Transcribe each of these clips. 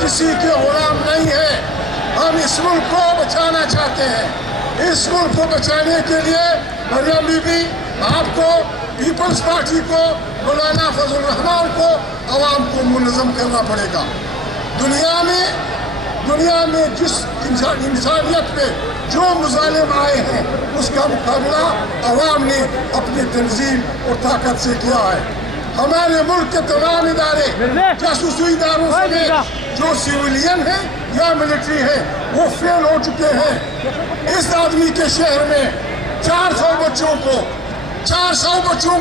किसी के गुलाम नहीं है। हम इस मुल्क को बचाना चाहते हैं। इस मुल्क को बचाने के लिए मरियम बीबी आपको, पीपल्स पार्टी को, मौलाना फजल रहमान को, अवाम को मुनज़्ज़म करना पड़ेगा। दुनिया में जिस इंसानियत पे जो मुजालिम आए हैं उसका मुकाबला अवाम ने अपनी तंजीम और ताकत से किया है। हमारे मुल्क के तमाम इदारे जासूसी इदारों समेत जो सिविलियन है या मिलिट्री है वो फेल हो चुके हैं। इस आदमी के शहर में 400 बच्चों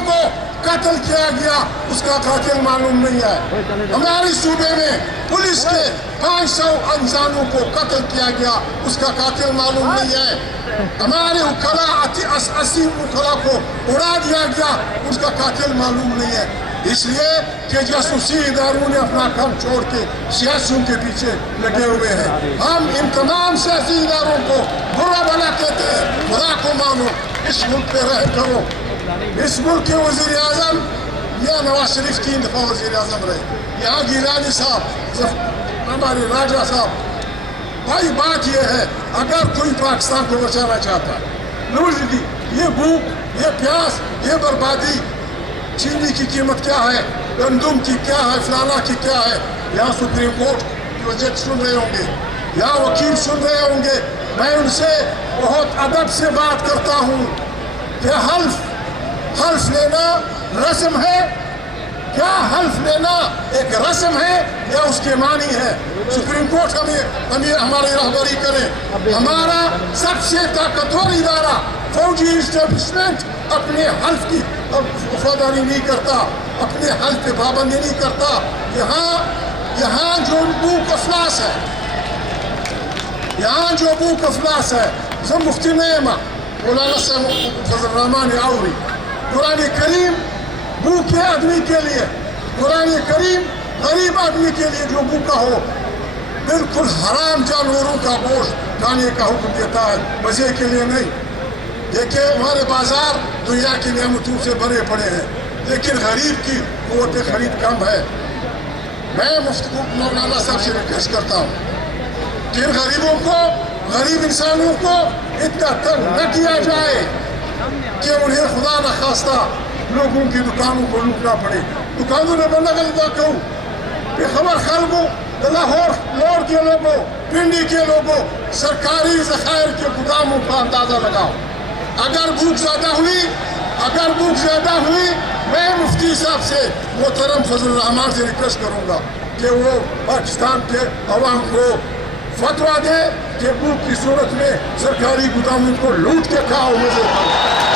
को कत्ल किया गया, उसका कातिल मालूम नहीं है। हमारे सूबे में पुलिस के 500 इंसानों को कत्ल किया गया, उसका कातिल मालूम नहीं है। हमारे उखला 80 उखला को उड़ा दिया गया, उसका कातिल मालूम नहीं है। इसलिए कि जासूसी इदारों ने अपना काम छोड़ के सियासियों के पीछे लगे हुए हैं। हम इन तमाम सियासी इदारों को बुरा भला कहते हैं। खुदा को मानो, इस मुल्क पे रहम करो। इस मुल्क के वज़ीर आज़म या नवाज शरीफ 3 दफ़ा वज़ीर आज़म रहे, यहाँ गिलानी साहब, हमारे राजा साहब। भाई बात यह है, अगर कोई पाकिस्तान को बचाना चाहता है, नूरजदी ये भूख, ये प्यास, ये बर्बादी, चीनी की कीमत क्या है, गंदम की क्या है, फलाना की क्या है, यहाँ सुप्रीम कोर्ट की वजह सुन रहे होंगे, यहाँ वकील सुन रहे होंगे। मैं उनसे बहुत अदब से बात करता हूँ कि हल्फ लेना रस्म है क्या? हल्फ लेना एक रस्म है या उसके मानी है? सुप्रीम कोर्ट हमें हमारी रहबरी करे। हमारा सबसे ताकतवर इदारा फौजी इस्टेब्लिशमेंट अपने हल्फ की वफादारी नहीं करता, अपने हल्फ पे पाबंदी नहीं करता। यहाँ जो भूख अफलास है, यहाँ जो भूख अफलास है, सब मुफ्ती नेमा मौलाना फजल रहमान आउरी, कुरान करीम भूखे आदमी के लिए, कुरान करीम गरीब आदमी के लिए जो भूखा हो, बिल्कुल हराम जानवरों का गोश्त खाने का हुक्म देता है, मजे के लिए नहीं। देखिए हमारे बाजार दुनिया की नियामतों से भरे पड़े हैं, लेकिन गरीब की क़ुव्वत खरीद कम है। मैं मुफ्ती मौलाना साहब से रिक्वेस्ट करता हूँ कि गरीबों को, गरीब इंसानों को इतना तंग न किया जाए कि उन्हें खुदा न खास्ता लोगों की दुकानों को लूटना पड़े। दुकानों ने बंदा गलता कहूँ बेखबर खलबों, लाहौर के लोगों, पिंडी के लोगों, सरकारी ज़खायर के गुदामों का अंदाज़ा लगाओ। अगर भूख ज़्यादा हुई, मैं मुफ्ती साहब से, मोहतरम फजल रहमान से रिक्वेस्ट करूँगा कि वो पाकिस्तान के अवाम को फतवा दे कि भूख की सूरत में सरकारी गुदामों को लूट के खाओ, मजे खाओ।